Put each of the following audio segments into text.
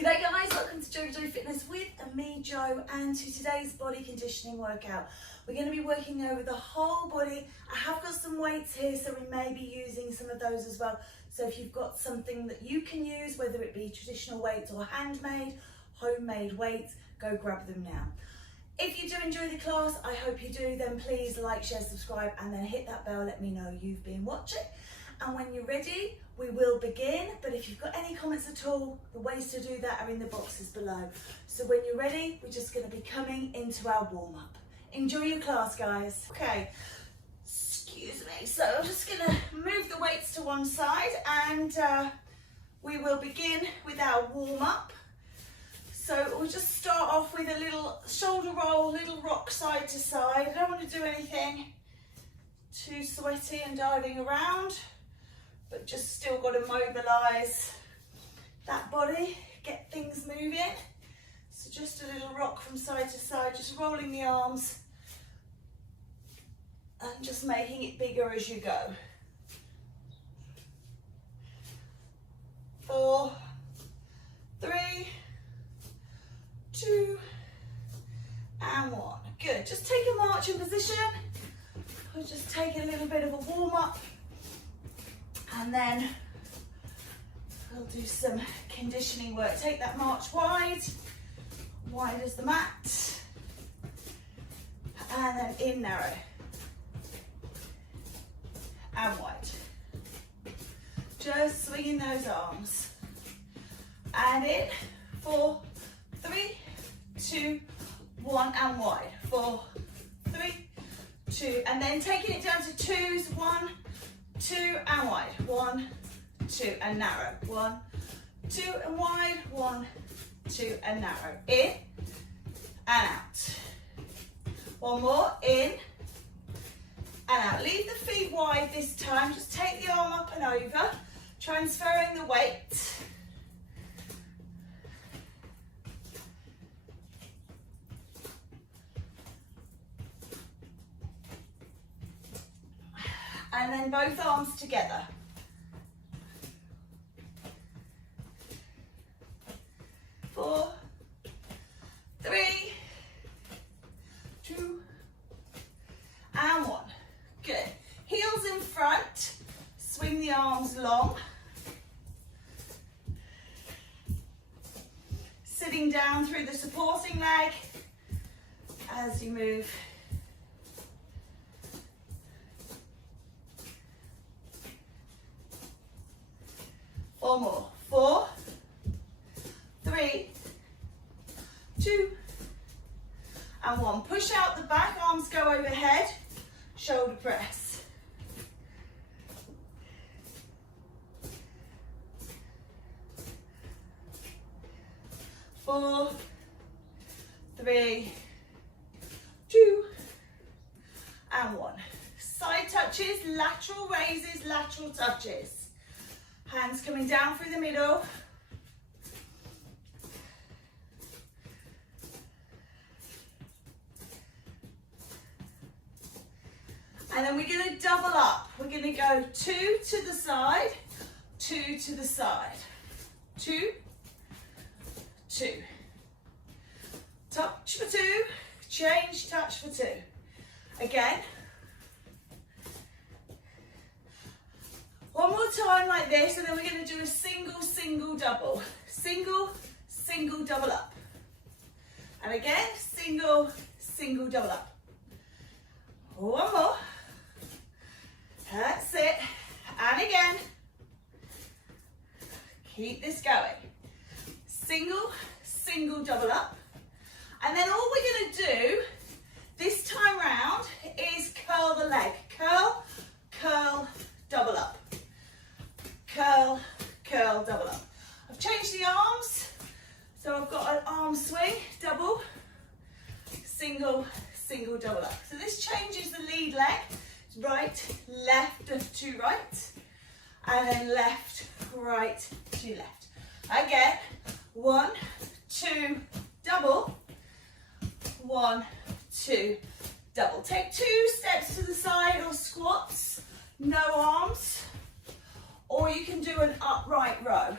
G'day guys, welcome to JoJo Fitness with me, Jo, and to today's body conditioning workout. We're going to be working over the whole body. I have got some weights here, so we may be using some of those as well. So if you've got something that you can use, whether it be traditional weights or handmade, homemade weights, go grab them now. If you do enjoy the class, I hope you do, then please like, share, subscribe, and then hit that bell, let me know you've been watching. And when you're ready, we will begin. But if you've got any comments at all, the ways to do that are in the boxes below. So when you're ready, we're just going to be coming into our warm-up. Enjoy your class, guys. Okay, excuse me. So I'm just going to move the weights to one side and we will begin with our warm-up. So we'll just start off with a little shoulder roll, little rock side to side. I don't want to do anything too sweaty and diving around, but just still got to mobilise that body, get things moving. So just a little rock from side to side, just rolling the arms and just making it bigger as you go. 4, 3, 2, and 1. Good, just take a marching position. We'll just take a little bit of a warm up and then we'll do some conditioning work. Take that march wide as the mat, and then in narrow and wide. Just swinging those arms and in 4, 3, 2, 1 and wide. 4, 3, 2, and then taking it down to twos. 1, 2 and wide. 1, 2 and narrow. 1, 2 and wide. 1, 2 and narrow. In and out. One more. In and out. Leave the feet wide this time. Just take the arm up and over, transferring the weight. And then both arms together. 4, 3, 2, and 1. Good. Heels in front. Swing the arms long. Sitting down through the supporting leg as you move. One more. 4, 3, 2, and 1. Push out the back, arms go overhead, shoulder press. 4, 3, 2, and 1. Side touches, lateral raises, lateral touches. Hands coming down through the middle. And then we're going to double up. We're going to go 2 to the side, 2 to the side. 2, 2. Touch for 2, change, touch for 2. Again. One more time like this, and then we're going to do a single, single, double. Single, single, double up. And again, single, single, double up. One more. That's it. And again. Keep this going. Single, single, double up. And then all we're going to do this time round is curl the leg. Curl, curl, double up. Curl, curl, double up. I've changed the arms, so I've got an arm swing, double, single, single, double up. So this changes the lead leg, right, left to right, and then left, right to left. Again, 1, 2, double, 1, 2, double. Take 2 steps to the side or squats, no arms. Or you can do an upright row.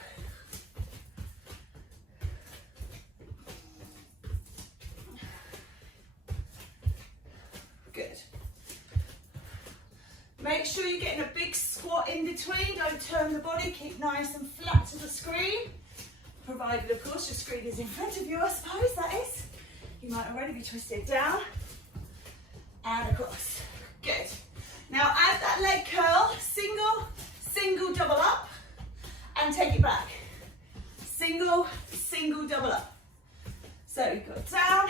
make sure you're getting a big squat in between. Don't turn the body, keep nice and flat to the screen. Provided, of course, your screen is in front of you, I suppose, that is. You might already be twisted down and across. Good. Now add that leg curl, single, single, double up, and take it back. Single, single, double up. So you've got down,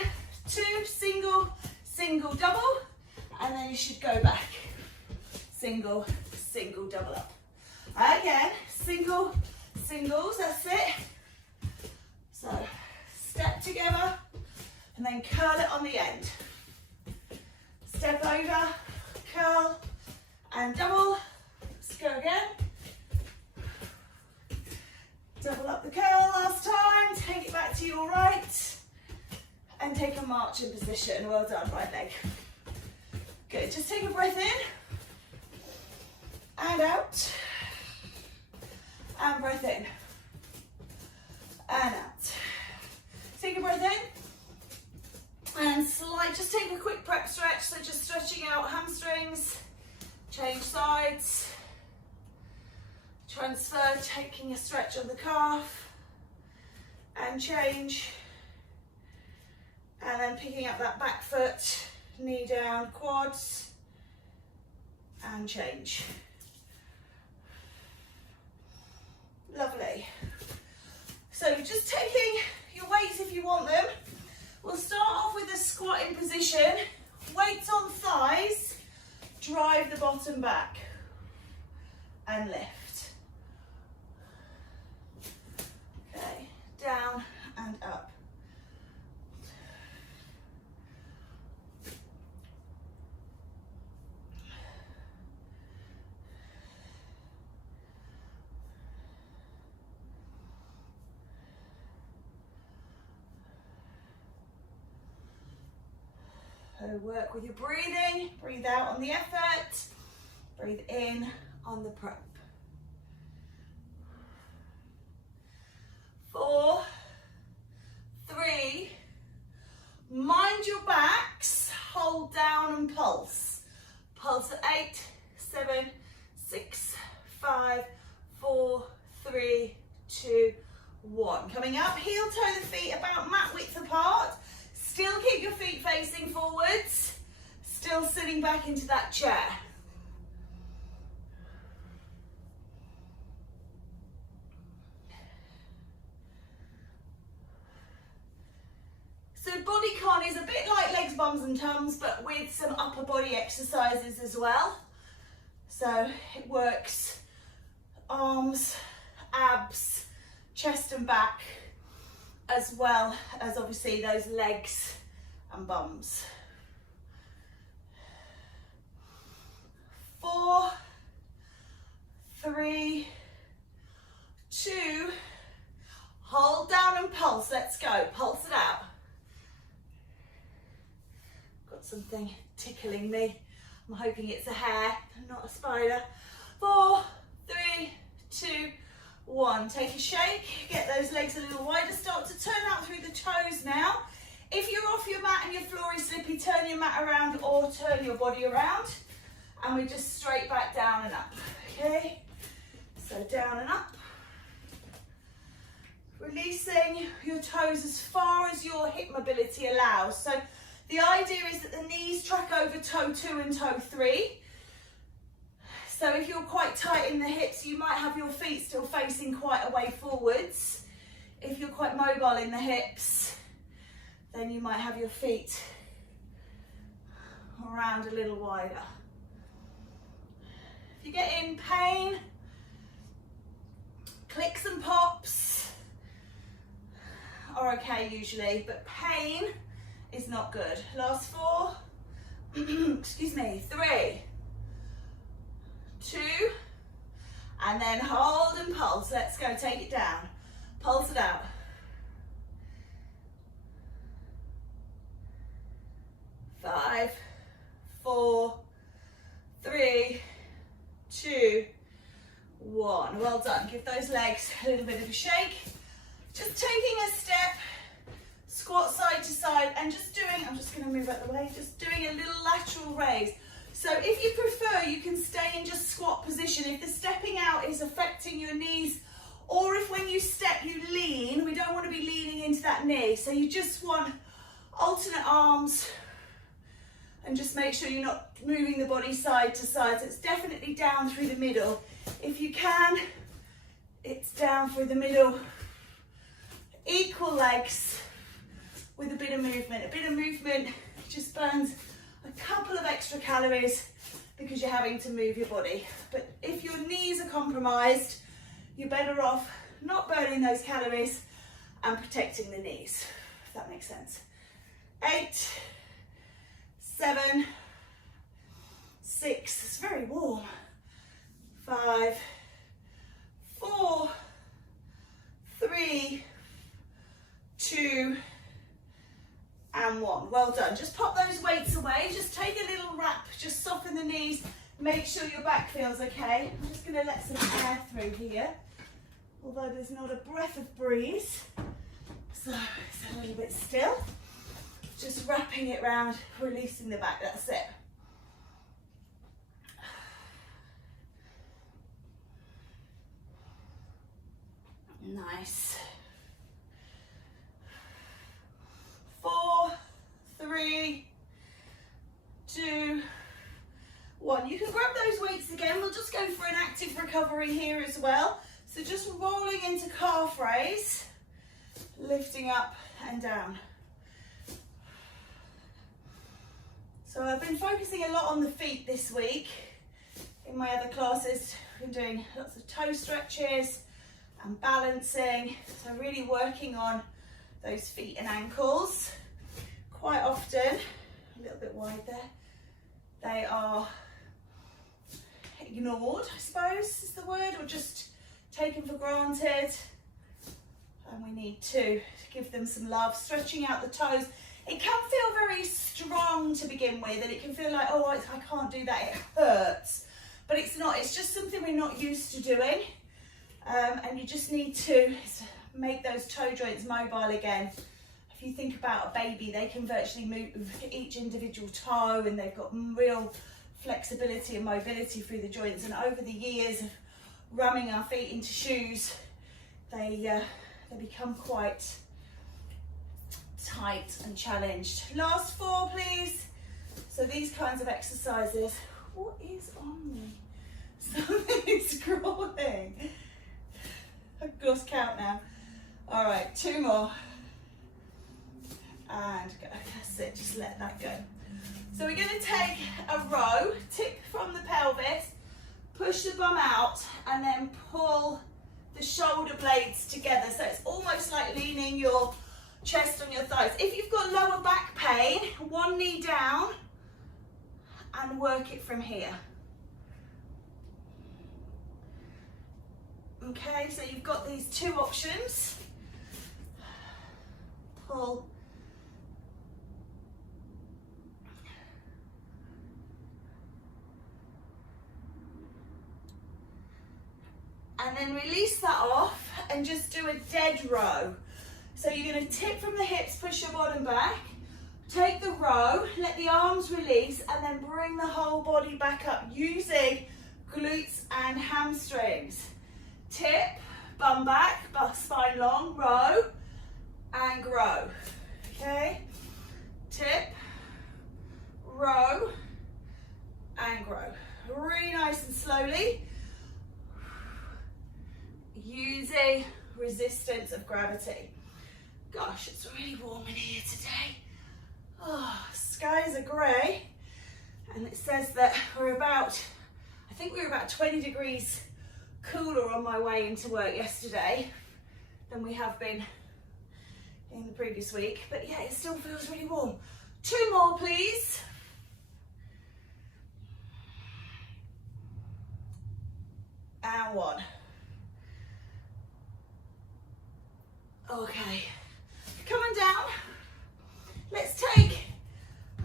2, single, single, double, and then you should go back. Single, single, double up. Again, single, singles, that's it. So step together and then curl it on the end. Step over, curl and double. Let's go again. Double up the curl last time, take it back to your right and take a marching position. Well done, right leg. Good, just take a breath in and out and breath in and out. Take a breath in and slide, just take a quick prep stretch, so just stretching out hamstrings, change sides. Transfer, taking a stretch on the calf and change, and then picking up that back foot, knee down, quads and change. Lovely. So just taking your weights if you want them. We'll start off with a squatting position, weights on thighs, drive the bottom back and lift. Okay, down and up. So work with your breathing, breathe out on the effort, breathe in on the prep. 4, 3, mind your backs, hold down and pulse. Pulse at 8, 7, 6, 5, 4, 3, 2, 1. Coming up, heel toe the feet about mat width apart. Still keep your feet facing forwards. Still sitting back into that chair. So bodycon is a bit like legs, bums and tums, but with some upper body exercises as well. So it works arms, abs, chest and back, as well as obviously those legs and bums. 4, 3, 2, hold down and pulse. Let's go, pulse it out. Got something tickling me. I'm hoping it's a hair, not a spider. 4, 3, 2, 1. Take a shake, get those legs a little wider, start to turn out through the toes now. If you're off your mat and your floor is slippy, turn your mat around or turn your body around. And we just straight back down and up, okay? So down and up. Releasing your toes as far as your hip mobility allows. So the idea is that the knees track over toe 2 and toe 3. So if you're quite tight in the hips, you might have your feet still facing quite a way forwards. If you're quite mobile in the hips, then you might have your feet around a little wider. If you get in pain, clicks and pops are okay usually, but pain is not good. Last 4, excuse me, 3, 2, and then hold and pulse. Let's go, take it down. Pulse it out. 5, 4, 3, 2, 1. Well done. Give those legs a little bit of a shake. Just taking a step, squat side to side, and just doing, I'm just going to move out the way, just doing a little lateral raise. So if you prefer, you can stay in just squat position. If the stepping out is affecting your knees, or if when you step you lean, we don't want to be leaning into that knee. So you just want alternate arms, and just make sure you're not moving the body side to side. So it's definitely down through the middle. If you can, it's down through the middle. Equal legs with a bit of movement. A bit of movement just burns a couple of extra calories because you're having to move your body. But if your knees are compromised, you're better off not burning those calories and protecting the knees, if that makes sense. 8, 7, 6, it's very warm. 5, 4, 3, 2, and 1. Well done. Just pop those weights away. Just take a little wrap. Just soften the knees. Make sure your back feels okay. I'm just going to let some air through here, although there's not a breath of breeze. So it's a little bit still. Just wrapping it round, releasing the back. That's it. Nice. 4, 3, 2, 1. You can grab those weights again. We'll just go for an active recovery here as well. So just rolling into calf raise, lifting up and down. So I've been focusing a lot on the feet this week. In my other classes, I've been doing lots of toe stretches and balancing. So really working on those feet and ankles. Quite often, a little bit wide there, they are ignored, I suppose is the word, or just taken for granted. And we need to give them some love, stretching out the toes. It can feel very strong to begin with, and it can feel like, oh, I can't do that, it hurts. But it's not, it's just something we're not used to doing. And you just need to make those toe joints mobile again. If you think about a baby, they can virtually move each individual toe, and they've got real flexibility and mobility through the joints. And over the years of ramming our feet into shoes, they become quite tight and challenged. Last 4, please. So these kinds of exercises. What is on me? Something's crawling. I've lost count now. All right, 2 more. And go. That's it, just let that go. So we're going to take a row, tip from the pelvis, push the bum out, and then pull the shoulder blades together. So it's almost like leaning your chest on your thighs. If you've got lower back pain, 1 knee down and work it from here. Okay, so you've got these 2 options. Pull. And then release that off and just do a dead row. So you're going to tip from the hips, push your bottom back, take the row, let the arms release, and then bring the whole body back up using glutes and hamstrings. Tip, bum back, spine long, row, and grow. Okay? Tip, row, and grow. Really nice and slowly. Using resistance of gravity. Gosh, it's really warm in here today. Oh, skies are grey, and it says that I think we were about 20 degrees cooler on my way into work yesterday than we have been in the previous week. But yeah, it still feels really warm. 2 more, please. And 1. Okay, come on down. Let's take,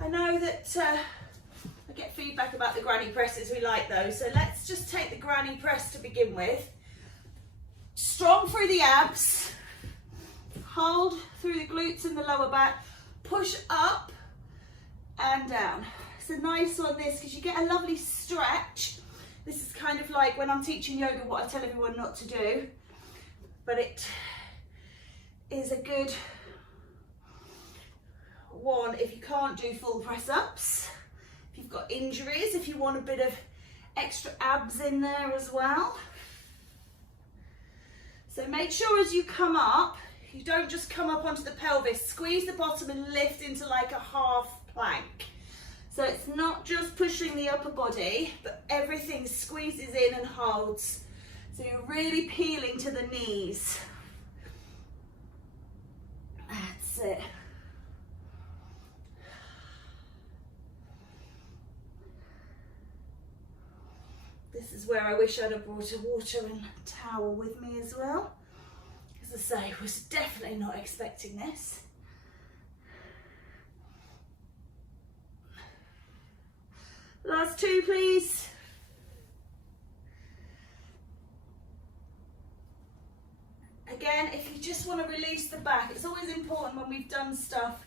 I know that I get feedback about the granny presses, we like those, so let's just take the granny press to begin with. Strong through the abs, hold through the glutes and the lower back, push up and down. It's a nice one this, because you get a lovely stretch. This is kind of like when I'm teaching yoga, what I tell everyone not to do, but it is a good one if you can't do full press ups, if you've got injuries, if you want a bit of extra abs in there as well. So make sure as you come up, you don't just come up onto the pelvis, squeeze the bottom and lift into like a half plank. So it's not just pushing the upper body, but everything squeezes in and holds. So you're really peeling to the knees. That's it. This is where I wish I'd have brought a water and towel with me as well. As I say, I was definitely not expecting this. Last two, please. Again, if you just want to release the back, it's always important when we've done stuff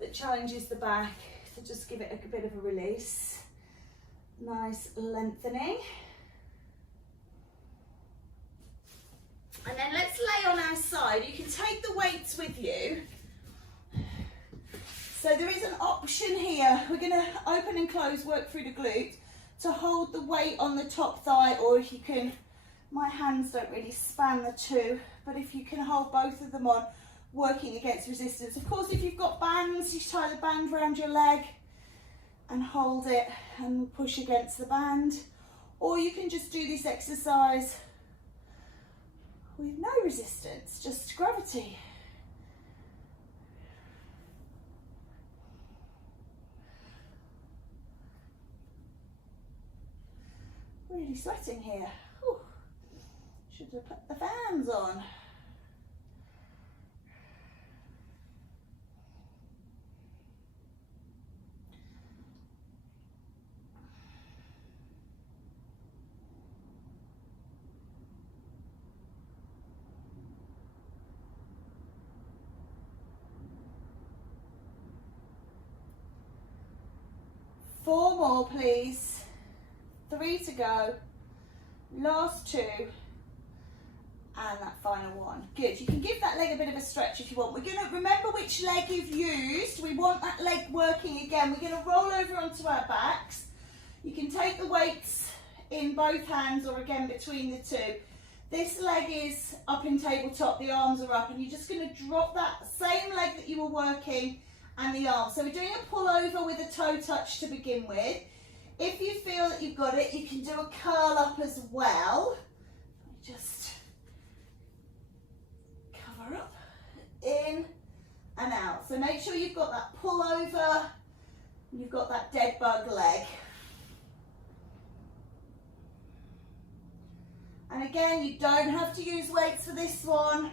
that challenges the back to just give it a bit of a release. Nice lengthening. And then let's lay on our side. You can take the weights with you. So there is an option here. We're going to open and close, work through the glute to hold the weight on the top thigh, or if you can, my hands don't really span the two, but if you can hold both of them on, working against resistance. Of course, if you've got bands, you tie the band around your leg and hold it and push against the band, or you can just do this exercise with no resistance, just gravity. Really sweating here. Whew. Should have put the fans on. Four more, please. 3 to go. Last two. And that final one. Good. You can give that leg a bit of a stretch if you want. We're going to remember which leg you've used. We want that leg working again. We're going to roll over onto our backs. You can take the weights in both hands or again between the two. This leg is up in tabletop. The arms are up. And you're just going to drop that same leg that you were working and the arm. So we're doing a pull over with a toe touch to begin with. If you feel that you've got it, you can do a curl up as well. Just cover up, in and out. So make sure you've got that pull over, you've got that dead bug leg. And again, you don't have to use weights for this one.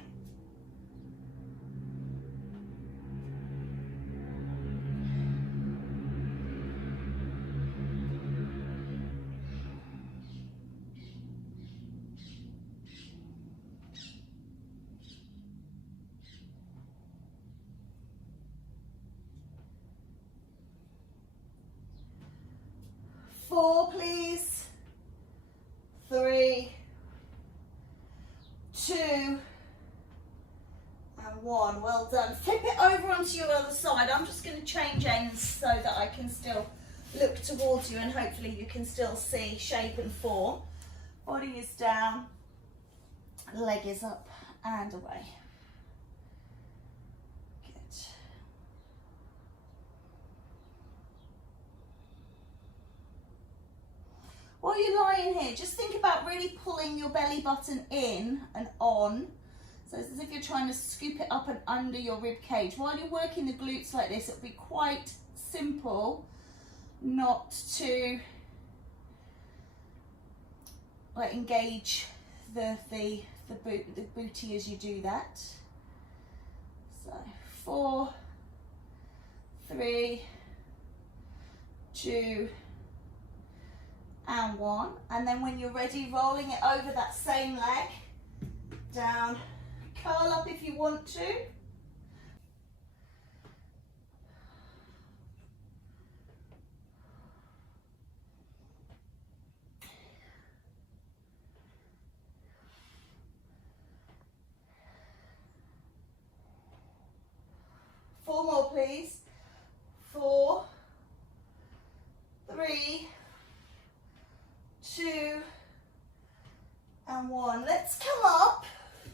Four, please. 3, 2, and 1. Well done. Flip it over onto your other side. I'm just going to change ends so that I can still look towards you and hopefully you can still see shape and form. Body is down, leg is up and away. While you're lying here, just think about really pulling your belly button in and on. So it's as if you're trying to scoop it up and under your rib cage. While you're working the glutes like this, it'll be quite simple not to like engage the booty as you do that. So 4, 3, 2, and 1, and then when you're ready, rolling it over that same leg, down, curl up if you want to. please. 4, 3, 2, and 1. Let's come up.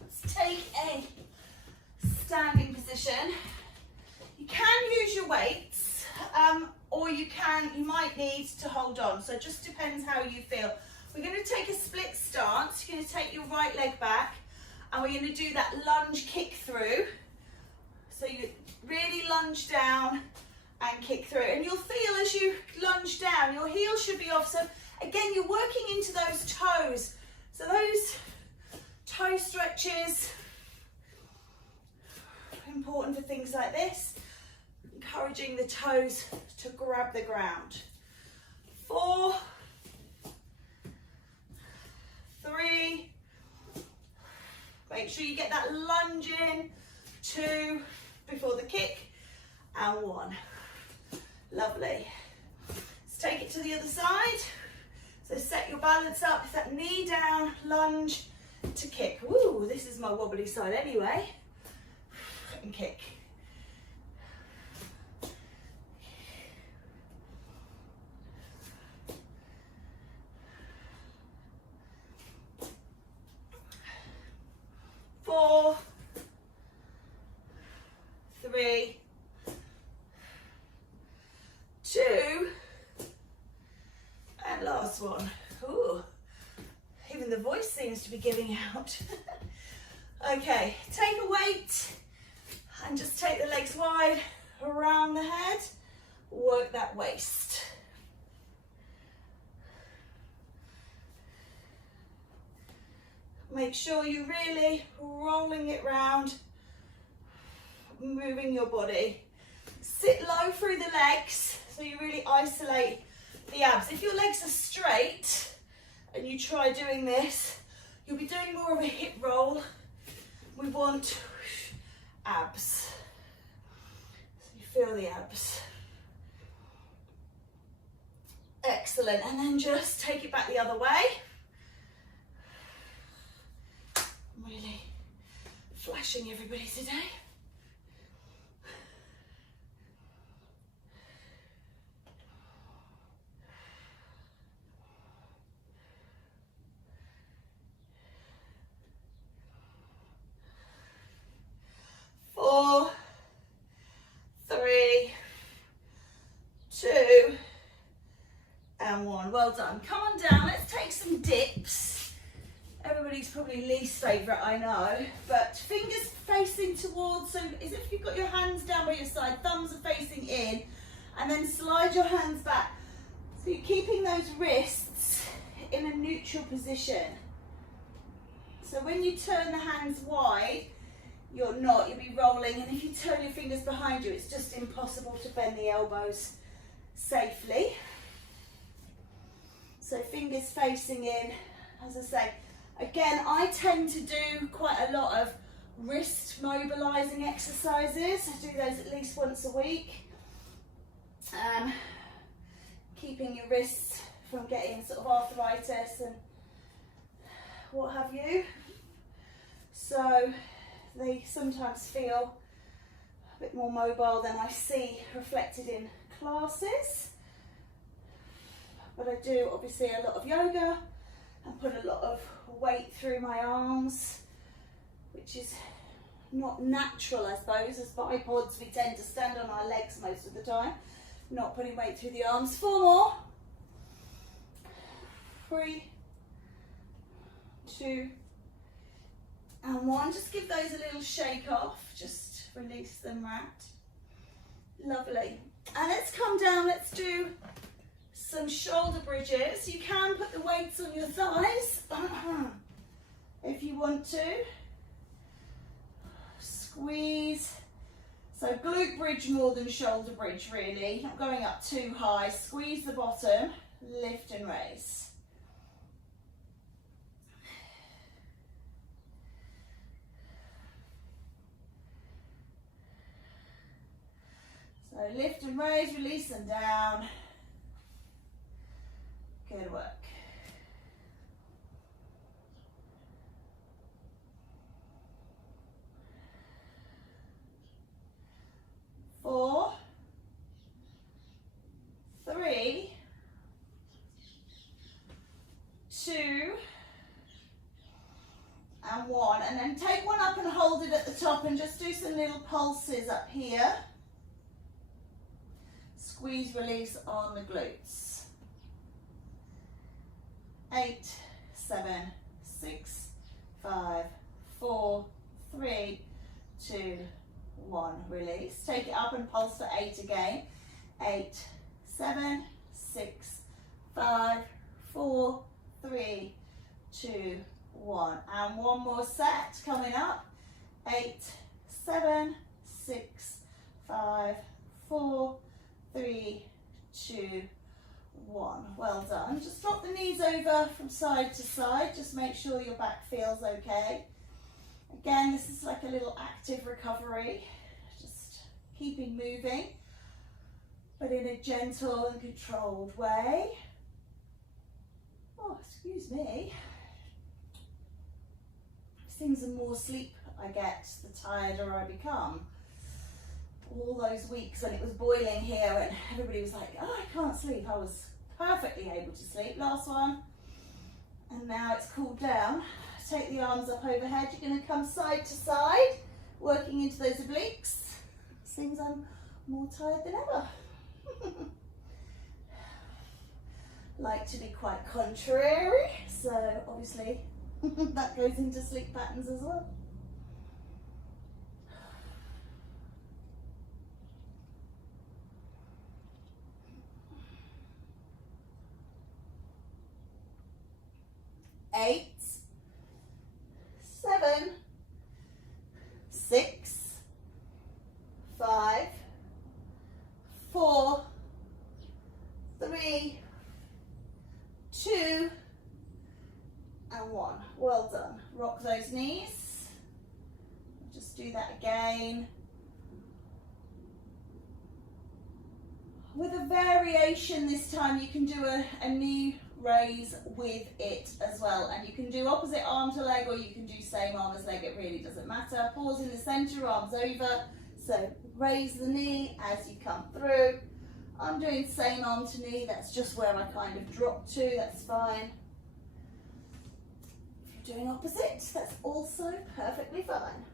Let's take a standing position. You can use your weights, or you might need to hold on. So it just depends how you feel. We're going to take a split stance. You're going to take your right leg back, and we're going to do that lunge kick through. So you really lunge down and kick through. And you'll feel as you lunge down, your heel should be off. So again, you're working into those toes. So those toe stretches, important for things like this. Encouraging the toes to grab the ground. 4, 3, make sure you get that lunge in. 2, before the kick, and 1. Lovely. Let's take it to the other side. So set your balance up, that knee down, lunge to kick. Ooh, this is my wobbly side anyway. And kick. Four, 3, 2, and last one. Ooh, even the voice seems to be giving out. Okay, take a weight and just take the legs wide around the head. Work that waist. Make sure you're really rolling it round, moving your body. Sit low through the legs so you really isolate the abs. If your legs are straight and you try doing this, you'll be doing more of a hip roll. We want abs. So you feel the abs. Excellent. And then just take it back the other way. I'm really flashing everybody today. Four, 3, 2, and 1. Well done. Come on down. Let's take some dips. Everybody's probably least favourite, I know, but fingers facing towards, so as if you've got your hands down by your side, thumbs are facing in, and then slide your hands back. So you're keeping those wrists in a neutral position. So when you turn the hands wide, you'll be rolling, and if you turn your fingers behind you, it's just impossible to bend the elbows safely. So fingers facing in, as I say. Again, I tend to do quite a lot of wrist mobilizing exercises. I do those at least once a week. Keeping your wrists from getting sort of arthritis and what have you. So they sometimes feel a bit more mobile than I see reflected in classes. But I do obviously a lot of yoga and put a lot of weight through my arms, which is not natural, I suppose. As bipods, we tend to stand on our legs most of the time, not putting weight through the arms. 4 more. 3, 2, and 1. Just give those a little shake off, just release them out. Lovely. And let's come down, let's do some shoulder bridges. You can put the weights on your thighs if you want to. Squeeze. So glute bridge more than shoulder bridge, really. Not going up too high. Squeeze the bottom, lift and raise. So lift and raise, release them down. Good work. 4, and then take one up and hold it at the top and just do some little pulses up here. Squeeze, release on the glutes. 8, 7, 6, 5, 4, 3, 2, 1. Release. Take it up and pulse for 8 again. 8, 7, 6, 5, 4, 3, 2, 1. And one more set coming up. 8, 7, 6, 5, 4, 3, 2, 1. Well done. Just drop the knees over from side to side. Just make sure your back feels okay. Again, this is like a little active recovery. Just keeping moving, but in a gentle and controlled way. Oh, excuse me. Seems the more sleep I get, the tireder I become. All those weeks when it was boiling here and everybody was like, oh, I can't sleep. I was perfectly able to sleep. Last one. And now it's cooled down. Take the arms up overhead. You're going to come side to side, working into those obliques. Seems I'm more tired than ever. Like to be quite contrary, so obviously that goes into sleep patterns as well. Eight, 7, 6, 5, 4, 3, 2, and 1. Well done. Rock those knees. Just do that again. With a variation this time, you can do a knee raise with it as well, and you can do opposite arm to leg or you can do same arm as leg. It really doesn't matter. Pause in the center, arms over. So raise the knee as you come through. I'm doing same arm to knee. That's just where I kind of drop to. That's fine. If you're doing opposite, that's also perfectly fine.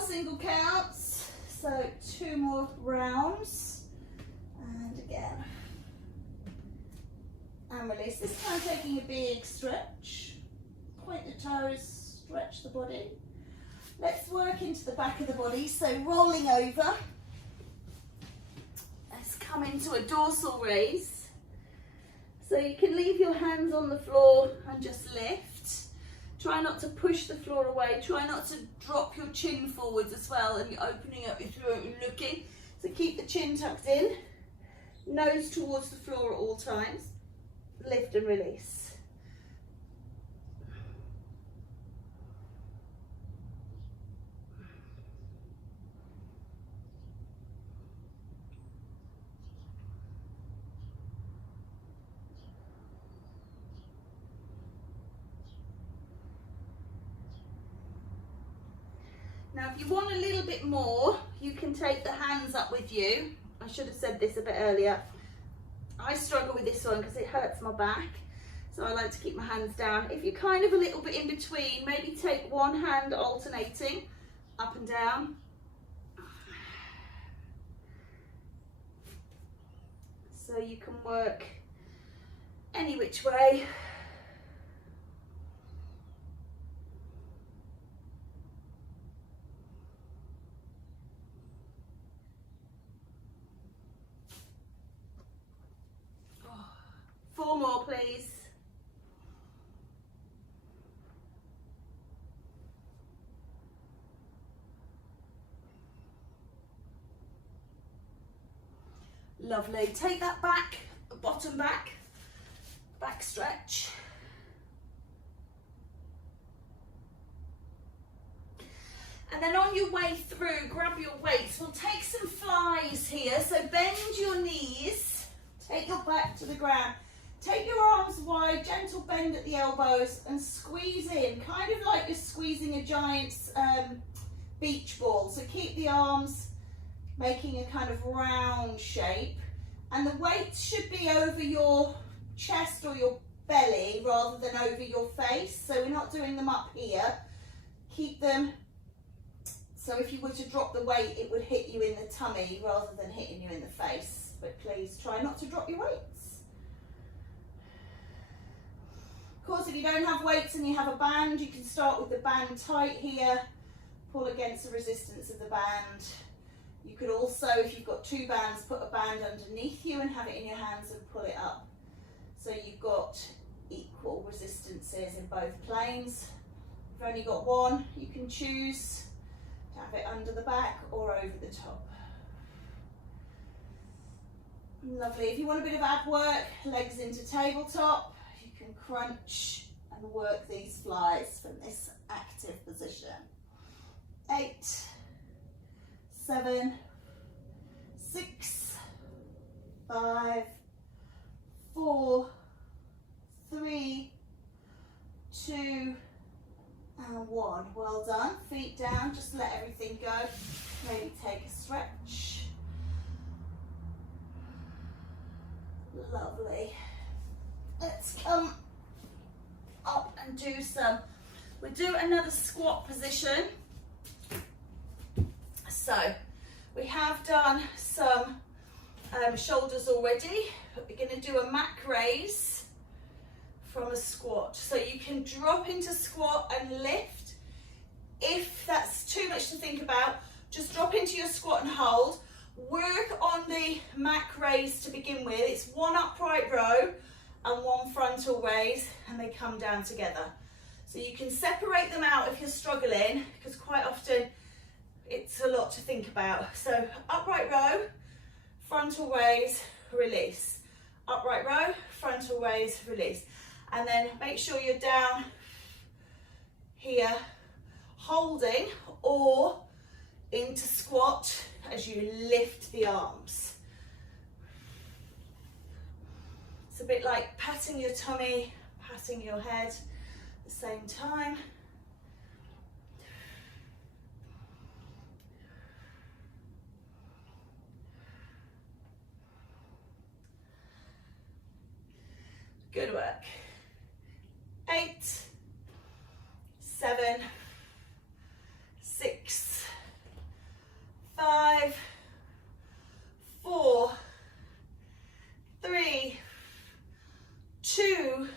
Single counts, so 2 more rounds, and again, and release. This time taking a big stretch, point the toes, stretch the body. Let's work into the back of the body, so rolling over. Let's come into a dorsal raise. So you can leave your hands on the floor and just lift. Try not to push the floor away. Try not to drop your chin forwards as well, and you're opening up your throat and looking. So keep the chin tucked in, nose towards the floor at all times. Lift and release. Now, if you want a little bit more, you can take the hands up with you. I should have said this a bit earlier. I struggle with this one because it hurts my back, so I like to keep my hands down. If you're kind of a little bit in between, maybe take one hand alternating up and down. So you can work any which way. Four more, please. Lovely. Take that back, bottom back stretch. And then on your way through, grab your weights. We'll take some flies here. So bend your knees, take your back to the ground. Take your arms wide apply a gentle bend at the elbows and squeeze in, kind of like you're squeezing a giant's beach ball. So keep the arms making a kind of round shape, and the weight should be over your chest or your belly rather than over your face. So we're not doing them up here. Keep them, so if you were to drop the weight, it would hit you in the tummy rather than hitting you in the face. But please try not to drop your weights. Of course, if you don't have weights and you have a band, you can start with the band tight here, pull against the resistance of the band. You could also, if you've got two bands, put a band underneath you and have it in your hands and pull it up. So you've got equal resistances in both planes. If you've only got one, you can choose to have it under the back or over the top. Lovely. If you want a bit of ab work, legs into tabletop, you can crunch and work these flies from this active position. 8, 7, 6, 5, 4, 3, 2, and 1. Well done. Feet down, just let everything go. Maybe take a stretch. Lovely. Let's come up and do some, we'll do another squat position. So we have done some shoulders already, but we're going to do a mat raise from a squat. So you can drop into squat and lift. If that's too much to think about, just drop into your squat and hold. Work on the mat raise to begin with. It's one upright row and one frontal raise, and they come down together. So you can separate them out if you're struggling, because quite often it's a lot to think about. So upright row, frontal raise, release. Upright row, frontal raise, release. And then make sure you're down here, holding, or into squat as you lift the arms. It's a bit like patting your tummy, patting your head at the same time. Good work. 8, 7, 6, 5, 4, 3, 2,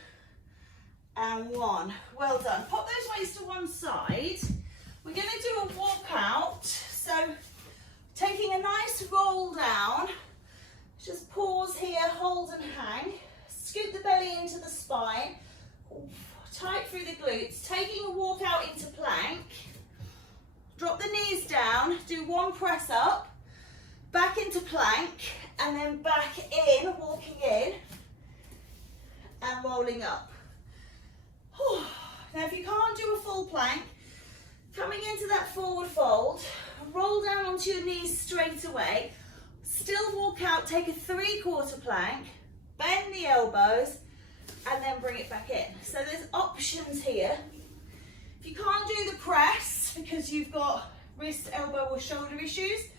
and 1. Well done. Pop those weights to one side. We're going to do a walkout. So taking a nice roll down, just pause here, hold and hang. Scoot the belly into the spine, tight through the glutes, taking a walk out into plank, drop the knees down, do one press up, back into plank, and then back in, walking in, and rolling up. Now if you can't do a full plank, coming into that forward fold, roll down onto your knees straight away, still walk out, take a 3/4 plank, bend the elbows, and then bring it back in. So there's options here. If you can't do the press because you've got wrist, elbow, or shoulder issues,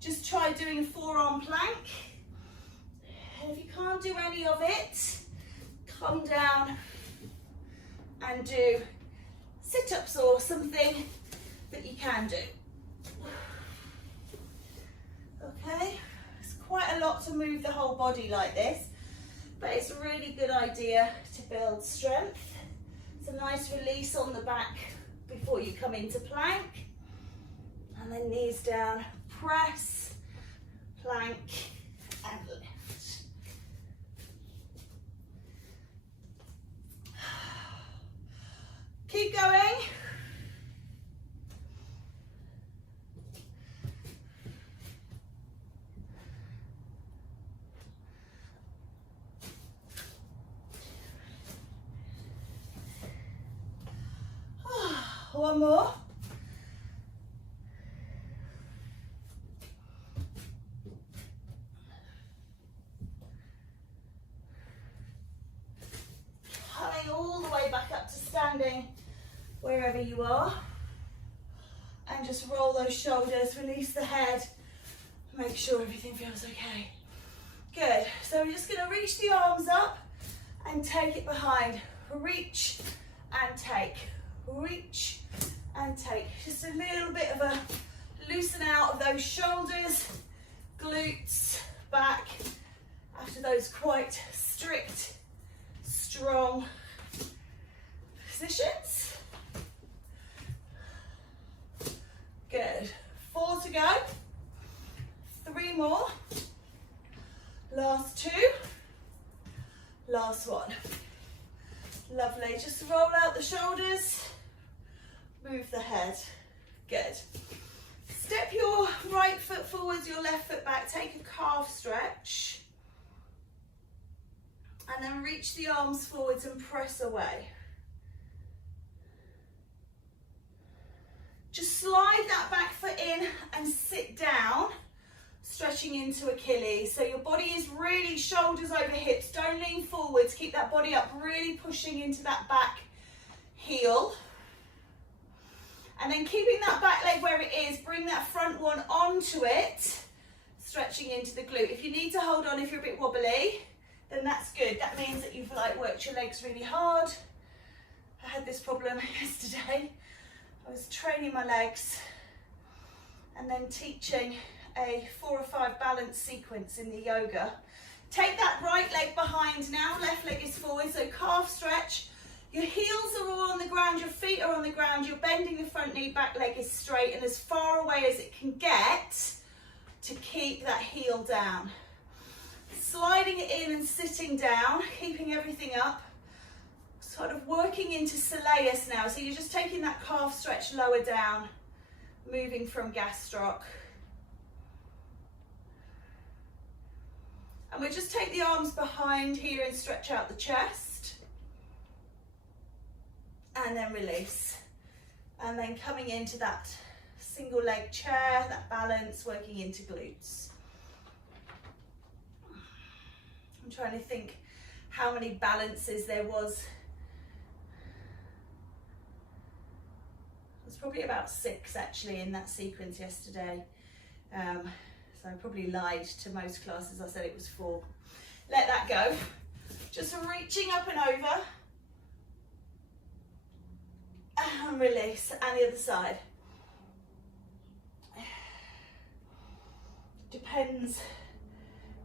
just try doing a forearm plank. And if you can't do any of it, come down and do sit-ups or something that you can do. Okay, it's quite a lot to move the whole body like this, but it's a really good idea to build strength. It's a nice release on the back before you come into plank. And then knees down, press, plank, and lift. Keep going. One more. wherever you are. And just roll those shoulders, release the head, make sure everything feels okay. Good, so we're just gonna reach the arms up and take it behind. Reach and take, reach and take. Just a little bit of a loosen out of those shoulders, glutes, back, after those quite strict, strong positions. Good, 4 to go, 3 more, last 2, last 1. Lovely, just roll out the shoulders, move the head, good. Step your right foot forwards, your left foot back, take a calf stretch, and then reach the arms forwards and press away. Just slide that back foot in and sit down, stretching into Achilles. So your body is really shoulders over hips. Don't lean forwards. Keep that body up, really pushing into that back heel. And then keeping that back leg where it is, bring that front one onto it, stretching into the glute. If you need to hold on, if you're a bit wobbly, then that's good. That means that you've worked your legs really hard. I had this problem yesterday. I was training my legs and then teaching a 4 or 5 balance sequence in the yoga. Take that right leg behind now, left leg is forward, so calf stretch. Your heels are all on the ground, your feet are on the ground, you're bending the front knee, back leg is straight and as far away as it can get to keep that heel down. Sliding it in and sitting down, keeping everything up. Sort of working into soleus now, so you're just taking that calf stretch lower down, moving from gastroc. And we'll just take the arms behind here and stretch out the chest. And then release. And then coming into that single leg chair, that balance, working into glutes. I'm trying to think how many balances there was. There's probably about 6 actually in that sequence yesterday. So I probably lied to most classes, I said it was 4. Let that go. Just reaching up and over. And release, and the other side. Depends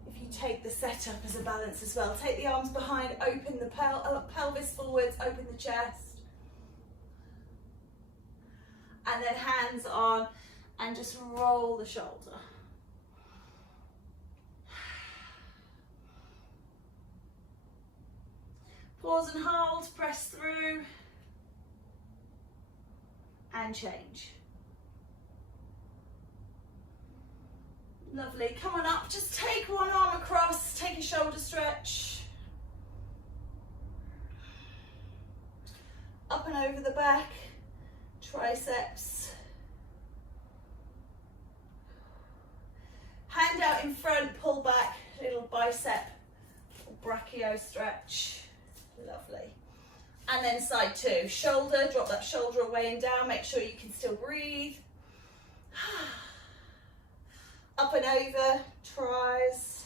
if you take the setup as a balance as well. Take the arms behind, open the pelvis forwards, open the chest. And then hands on, and just roll the shoulder. Pause and hold, press through, and change. Lovely, come on up, just take one arm across, take a shoulder stretch. Up and over the back, triceps. Hand out in front, pull back, little bicep or brachio stretch. Lovely. And then side 2, shoulder, drop that shoulder away and down, make sure you can still breathe. Up and over, tries.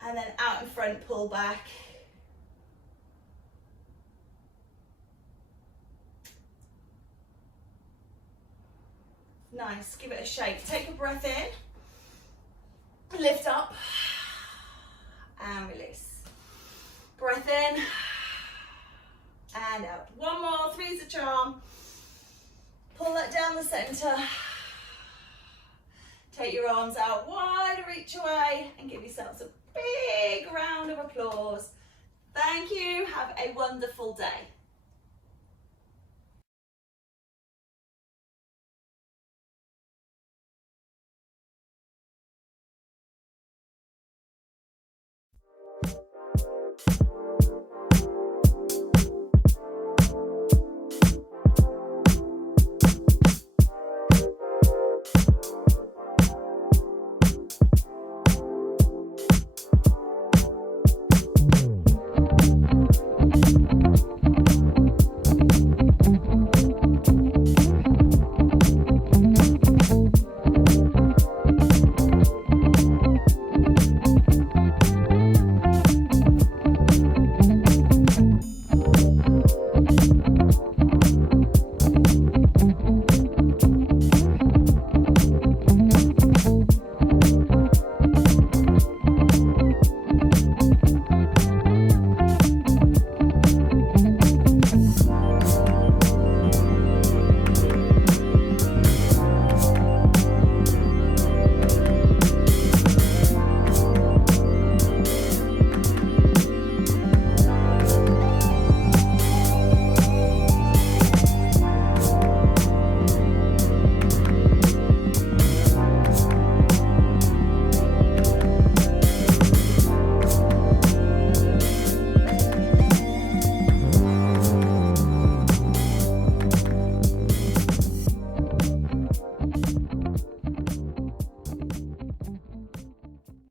And then out in front, pull back. Nice, give it a shake. Take a breath in, lift up, and release. Breath in, and out. One more, 3's a charm. Pull that down the center. Take your arms out wide, reach away, and give yourselves a big round of applause. Thank you, have a wonderful day.